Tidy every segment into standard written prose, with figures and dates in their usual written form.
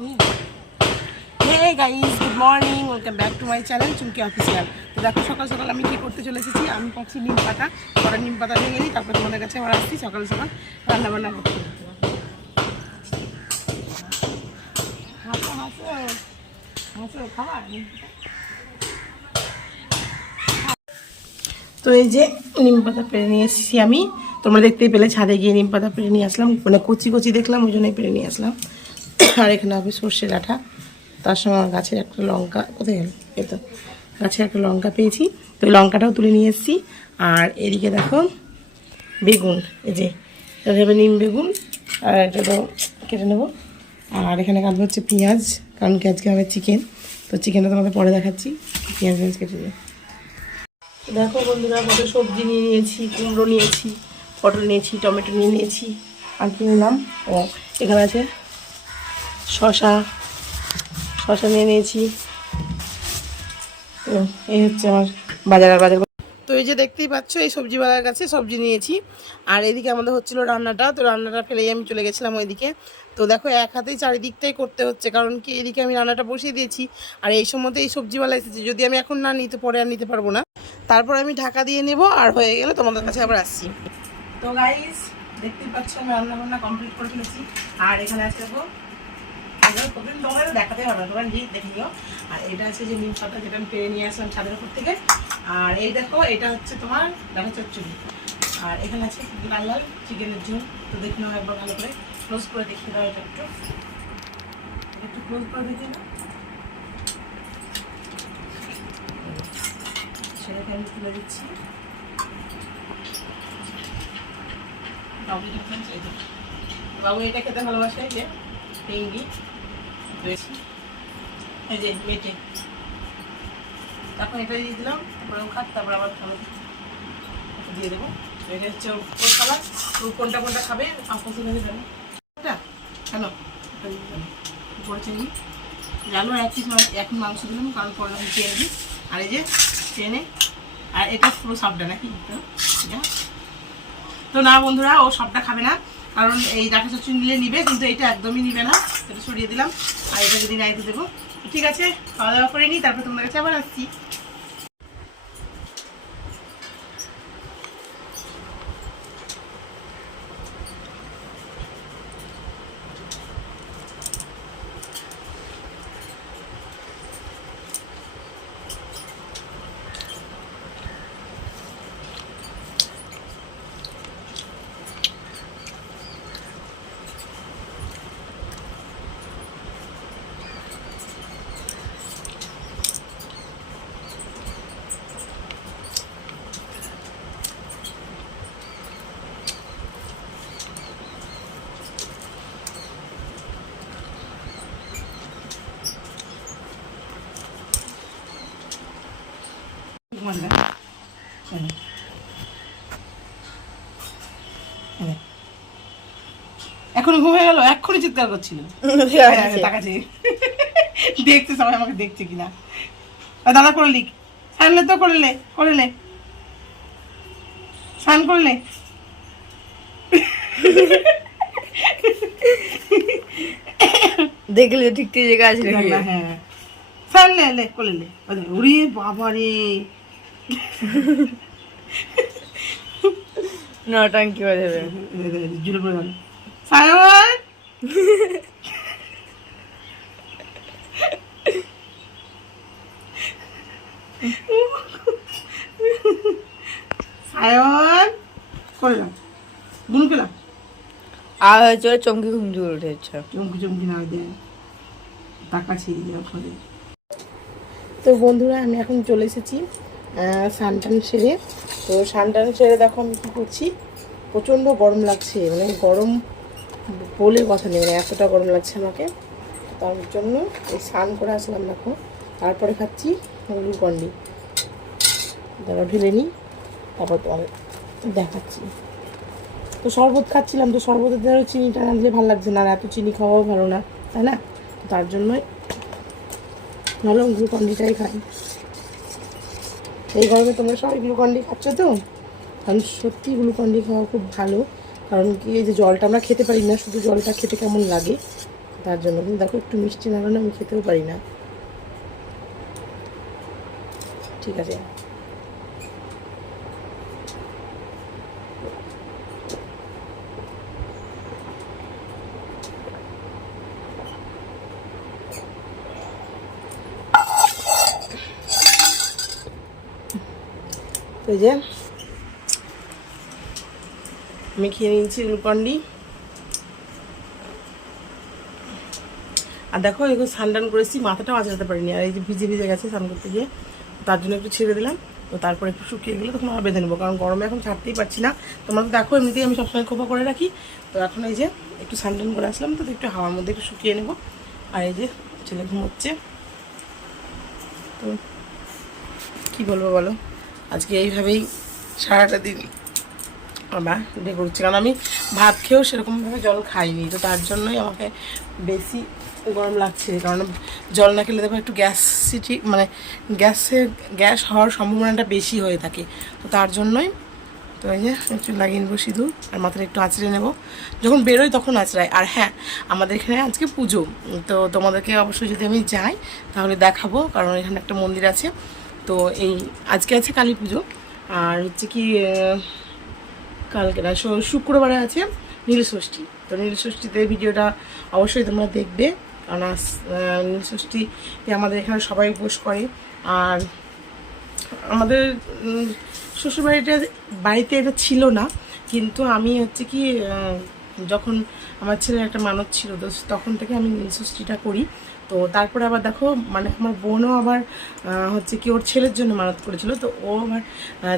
Hey guys, good morning, welcome back to my channel Chumki official. তো দেখো সকাল সকাল আমি কী করতে চলে এসেছি। আমি পাচ্ছি নিম পাতা, পরে নিম পাতা ভেঙে নিই, তারপরে তোমাদের কাছে আবার আসছি সকাল সকাল রান্নাবান্না করতে। হাসো হাসো হাসো, খাবার। তো এই যে নিম পাতা পেরে নিয়ে এসেছি আমি, তোমরা দেখতেই পেলে ছাদে গিয়ে নিম পাতা পেরে নিয়ে আসলাম, মানে কচি কচি দেখলাম ওই জন্যই পেরে নিয়ে আসলাম। আর এখানে হবে সর্ষে ডাঁটা, তার সঙ্গে আমার গাছের একটা লঙ্কা, কোথায় গেল এই তো, গাছের একটা লঙ্কা পেয়েছি, তো ওই লঙ্কাটাও তুলে নিয়ে এসেছি। আর এদিকে দেখো বেগুন, এই যে এটা হবে নিম বেগুন, আর এটা তো কেটে নেবো। আর এখানে কাটবো হচ্ছে পেঁয়াজ, কারণ কি আজকে হবে চিকেন, তো চিকেনটা তোমাদের পরে দেখাচ্ছি। পেঁয়াজ কেটে নিয়ে দেখো বন্ধুরা, কত সবজি নিয়ে নিয়েছি, কুমড়ো নিয়েছি, পটল নিয়েছি, টমেটো নিয়ে নিয়েছি, আর কি নিলাম, ও এখানে আছে শশা নিয়ে নিয়েছি। তো এই হচ্ছে আমার বাজার। তো এই যে দেখতেই পাচ্ছ, এই সবজিওয়ালার কাছে সবজি নিয়েছি। আর এদিকে আমাদের হচ্ছিলো রান্নাটা, তো রান্নাটা ফেলেই আমি চলে গেছিলাম ওইদিকে। তো দেখো এক হাতেই চারিদিকটাই করতে হচ্ছে, কারণ কি এদিকে আমি রান্নাটা বসিয়ে দিয়েছি, আর এই সময়তে এই সবজিওয়ালা এসেছে, যদি আমি এখন না নিই তো পরে আর নিতে পারবো না। তারপর আমি ঢাকা দিয়ে নেব, আর হয়ে গেলে তোমাদের কাছে আবার আসছি। তো গাইস দেখতেই পাচ্ছ, আমি রান্নাবান্না কমপ্লিট করে ফেলেছি। আর এখানে আছে দেখো, তোমাদের দেখাতে হবে না, তোমরা নিজেই দেখে নিও। আর এটা আছে যে নিম পাতা, যেটা আমি পেরে নিয়ে আসলাম ছাদের উপর থেকে। আর এই দেখো, এটা হচ্ছে তোমার ডাটা চচ্চড়ি। আর এখানে আছে লাল লাল চিকেনের ঝোল। তো দেখে নাও একবার ভালো করে, ক্লোজ করে দেখিয়ে দাও, এটা একটু ক্লোজ করে দেখিয়ে দাও। সেটাকে আমি তুলে দিচ্ছি। বাবু এটা খেতে ভালোবাসে, যে ভেঙ্গি এই যে মেটে, তখন এটা দিয়ে দিলাম, তারপরে খাত, তারপর আবার ভালো দিয়ে দেবো। এটা হচ্ছে ওর খাবার, তো কোনটা কোনটা খাবে পছন্দ হয়ে যাবে। এটা কেন করেছে নি জানো, এখন মাংস দিলাম, কারণ পরে আমি চেয়ে দিই। আর এই যে চেনে, আর এটা পুরো সবটা নাকি, তো না বন্ধুরা, ও সবটা খাবে না, কারণ এই ডাটা চচ্চড়ি নিলে নিবে, কিন্তু এটা একদমই নিবে না, এটা সরিয়ে দিলাম। আর এটা যদি নাইতে দেবো, ঠিক আছে, খাওয়া দাওয়া করে নিই, তারপর তোমার কাছে আবার আসছি। এখন ঘুমিয়ে গেল, এক্ষুনি চিৎকার করছিল, দেখছে সবাই আমাকে দেখছে কিনা। দাদা করলি সানলে, তো করলে স্নান করলে, দেখলে ঠিক ঠিক জায়গা আছে। হ্যাঁ সানলে করলে, ওরে বাবা রে, নটাঙ্কি হয়ে যাবে, জুড়ে পড়ে গেল সায়ন। সায়ন করলাম, গুন পেলাম, আর হয়েছে চমকি ঘুমচি করে উঠেছে, চমকি না দেয় টাকা ছিঁড়ে দেওয়া ফলে। তো বন্ধুরা, আমি এখন চলে এসেছি স্নান সেরে। তো স্নান সেরে দেখো আমি কী করছি, প্রচণ্ড গরম লাগছে, মানে গরম বলে কথা নেই, মানে এতটা গরম লাগছে আমাকে। তার জন্য এই স্নান করে আসলাম দেখো, তারপরে খাচ্ছি গ্লুকন্ডি। দাঁড়া ঢেলে নিই, তারপর তোমাদের দেখাচ্ছি। তো শরবত খাচ্ছিলাম, তো শরবতের ধরো চিনিটা না দিলে ভালো লাগছে না, আর এত চিনি খাওয়াও ভালো না, তাই না? তার জন্যই ভালো গ্লুকন্ডিটাই খাই। এই গরমে তোমরা সবাই গ্লুকন্ডি খাচ্ছ তো, কারণ সত্যি গ্লুকন্ডি খাওয়া খুব ভালো। কারণ কি, এই যে জলটা আমরা খেতে পারি না, শুধু জলটা খেতে কেমন লাগে, তার জন্য। কিন্তু দেখো একটু মিষ্টি না হলে আমি খেতেও পারি না। ঠিক আছে, তো যে আমি খেয়ে নিয়েছি গ্লুকন্ডি। আর দেখো এগুলো স্নান করেছি, মাথাটাও আঁচড়াতে পারিনি, আর এই যে ভিজে ভিজে গেছে স্নান করতে গিয়ে, তার জন্য একটু ছেড়ে দিলাম। তো তারপর একটু শুকিয়ে গেলে তখন আবার বেঁধে নেবো, কারণ গরমে এখন ছাড়তেই পারছি না। তোমরা তো দেখো এমনিতেই আমি সবসময় খোপা করে রাখি। তো এখন এই যে একটু স্নান করে আসলাম, তো একটু হাওয়ার মধ্যে একটু শুকিয়ে নেবো। আর এই যে ছেলে ঘুমোচ্ছে। তো কী বলবো বলো, আজকে এইভাবেই সারাটা দিন আমরা ডে করছি, কারণ আমি ভাত খেয়েও সেরকমভাবে জল খাইনি। তো তার জন্যই আমাকে বেশি গরম লাগছে, কারণ জল না খেলে দেখো একটু গ্যাসিটি মানে গ্যাস হওয়ার সম্ভাবনাটা বেশি হয়ে থাকে। তো তার জন্যই তো এই যে একটু লাগিয়ে নেবো সিঁদুর, আর মাথাটা একটু আঁচড়ে নেবো, যখন বেরোই তখন আঁচড়াই। আর হ্যাঁ, আমাদের এখানে আজকে পুজো, তো তোমাদেরকে অবশ্যই যদি আমি যাই তাহলে দেখাবো, কারণ এখানে একটা মন্দির আছে। তো এই আজকে আছে কালী পুজো, আর হচ্ছে কি কালকে না শুক্রবারে আছে নীলষষ্ঠী। তো নীলষষ্ঠীতে ভিডিওটা অবশ্যই তোমরা দেখবে, কারণ নীলষষ্ঠীতে আমাদের এখানে সবাই উপোস করে। আর আমাদের বাড়িতে এটা ছিল না, কিন্তু আমি হচ্ছে কি যখন আমার ছেলের একটা মানত ছিল, তো তখন থেকে আমি নীলষষ্ঠীটা করি। তো তারপরে আবার দেখো মানে আমার বোনও আবার হচ্ছে কি ওর ছেলের জন্য মানত করেছিল। তো ও আমার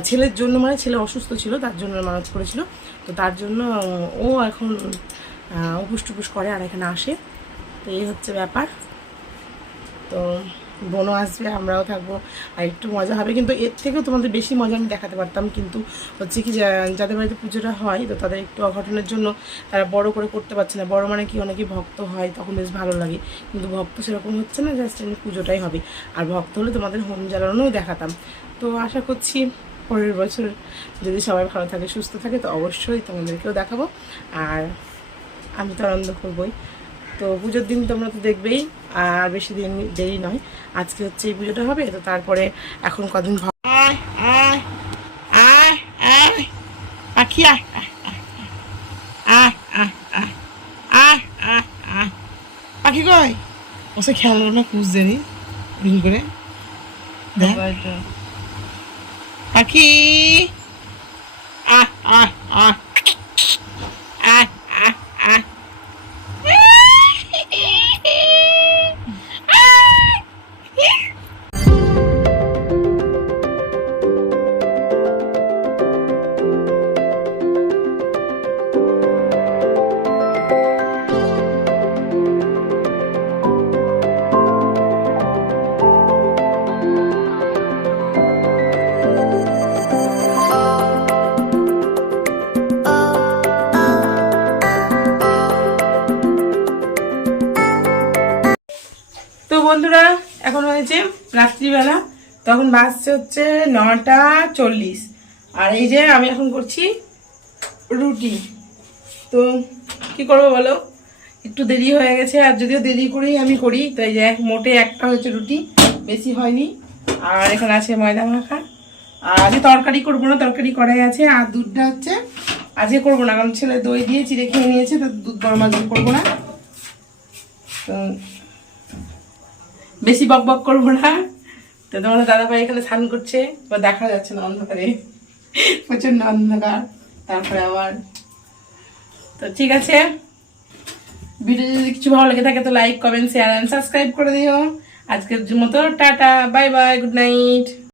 ছেলের জন্য, মানে ছেলে অসুস্থ ছিল তার জন্য মানত করেছিল। তো তার জন্য ও এখন উপোস টুপুস করে আর এখানে আসে। তো এই হচ্ছে ব্যাপার। তো বোনও আসবে, আমরাও থাকবো, আর একটু মজা হবে। কিন্তু এর থেকেও তোমাদের বেশি মজা আমি দেখাতে পারতাম, কিন্তু হচ্ছে কি যাদের বাড়িতে পুজোটা হয়, তো তাদের একটু অঘটনের জন্য তারা বড় করে করতে পারছে না। বড় মানে কি, অনেকেই ভক্ত হয় তখন বেশ ভালো লাগে, কিন্তু ভক্ত সেরকম হচ্ছে না, জাস্ট এমনি পুজোটাই হবে। আর ভক্ত হলে তোমাদের হোম জ্বালানোও দেখাতাম। তো আশা করছি পরের বছর যদি সবাই ভালো থাকে সুস্থ থাকে, তো অবশ্যই তোমাদেরকেও দেখাবো। আর আমি তো আনন্দ করবোই। তো পুজোর দিন তোমরা তো দেখবেই, আর বেশি দিন দেরি নয়, আজকে হচ্ছে এই পুজোটা হবে। তো তারপরে এখন কদিন পাখি পাখি কয় ওসে খেয়াল না খুঁজতে নি দিন করে পাখি আহ আহ আহ আহ আহ আহ তো বন্ধুরা এখন হয়েছে রাত্রিবেলা, তখন বাজছে হচ্ছে 9:40। আর এই যে আমি এখন করছি রুটি। তো কি করবো বলো, একটু দেরি হয়ে গেছে, আর যদিও দেরি করেই আমি করি। তো এই যে মোটে একটা হচ্ছে রুটি, বেশি হয়নি। আর এখানে আছে ময়দা মাখা। আর আজকে তরকারি করবো না, তরকারি করাই আছে। আর দুধটা হচ্ছে আজকে করবো না, কারণ ছেলে দই দিয়ে চিড়ে খেয়ে নিয়েছে, তো দুধ গরম আজকে করবো না। তো বেশি বক বক করবো না। তো তোমাদের দাদাভাই এখানে স্নান করছে, বা দেখা যাচ্ছে না অন্ধকারে, প্রচন্ড অন্ধকার। তারপরে আবার তো ঠিক আছে, ভিডিও যদি কিছু ভালো লেগে থাকে তো like comment share and subscribe করে দিও। আজকের মতো tata, bye bye, good night.